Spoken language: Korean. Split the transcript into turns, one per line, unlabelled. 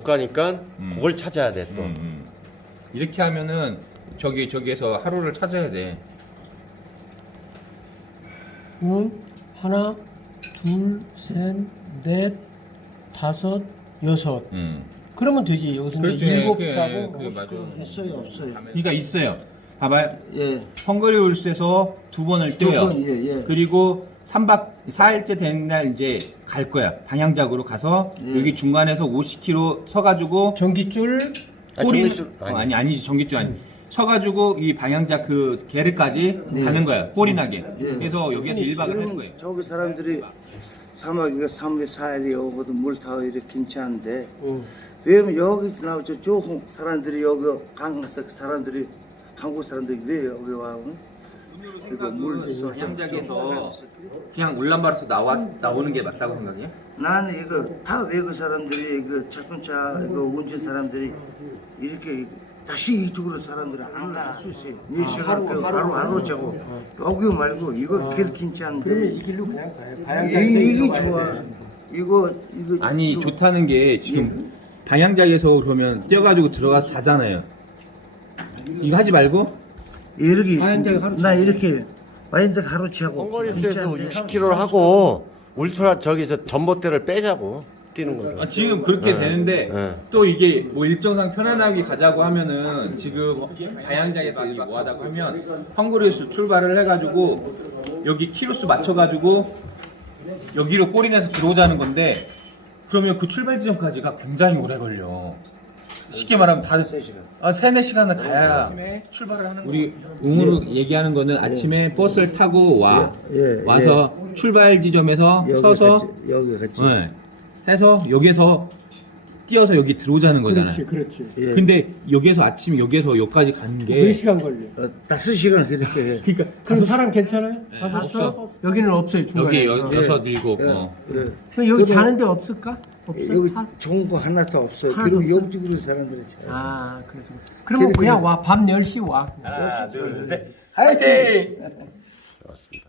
가니까 그걸 찾아야 돼 또.
이렇게 하면은 저기에서 하루를 찾아야 돼.
하나, 둘, 셋, 넷, 다섯, 여섯. 그러면 되지. 여기서 이제
그렇지.
일곱
그게,
자고.
그게 맞아.
있어요, 없어요?
그러니까 있어요. 봐봐요.
예.
헝가리 울스에서 2번을 떼요.
번, 예, 예.
그리고 3박 4일째 되는 날 이제 갈 거야. 방향작으로 가서
예.
여기 중간에서 50km 서가지고
전기줄.
전기줄
아니지 전기줄 아니. 서가지고 이 방향작 그 게르까지 가는 거야. 꼴이 나게. 그래서 여기에서 1박을 할 거예요.
저기 사람들이 사막이가 3일 4일이 오거든 물 타고 이렇게 괜찮은데 왜냐면 여기 나오죠 저 사람들이 여기 강가서 사람들이 한국 사람들이 왜 여기 와? 이거 물
방향작에서 그냥 울란바토르에서 나오는 게 맞다고 생각해?
나는 이거 다 외국 사람들이 이거 자동차 이거 운전 사람들이 이렇게 다시 이쪽으로 사람들이 안 가. 이 시간 하루 자고 여기 말고 이거 길 괜찮은데
그러면 이 길로 그냥 가요.
이게 좋아. 이거
아니 좋다는 게 지금 방향작에서 그러면 뛰어가지고 들어가서 자잖아요. 이거 하지 말고
이렇게
방향제가 하루
나 이렇게 방향제가 하루 치하고
헝가리스에서 60km를 하고 울트라 저기서 전봇대를 빼자고 뛰는 거죠.
지금 그렇게 되는데
네.
또 이게 뭐 일정상 편안하게 가자고 하면은 지금 방향작에서 이 뭐하다고 하면 헝가리에서 출발을 해가지고 여기 키로수 맞춰가지고 여기로 꼬리 내서 들어오자는 건데 그러면 그 출발 지점까지가 굉장히 오래 걸려. 쉽게 말하면 다 3-4시간을 가야 출발을 하는 거야. 우리 응으로 얘기하는 거는 아침에 버스를 타고 와. 와서 출발 지점에서 서서
여기 같이
네. 해서 여기서 뛰어서 여기 들어오자는 거잖아요.
그렇지.
예.
근데 여기에서 아침 여기서 여기까지 가는 게
몇 시간 걸려?
5시간 그렇게 해.
그러니까
그럼 사람 괜찮아요? 가서
없어.
여기는 없어요. 중간에.
여기 6, 7 어.
예.
그럼 여기 자는 데 없을까? 없어요?
여기 좋은 거 하나도 없어요.
하나도
그리고
없어요?
옆쪽으로 사람들이 잘.
아, 그래서. 그러면 그냥 와. 밤 10시 와.
하나, 둘, 셋.
화이팅!
좋았습니다.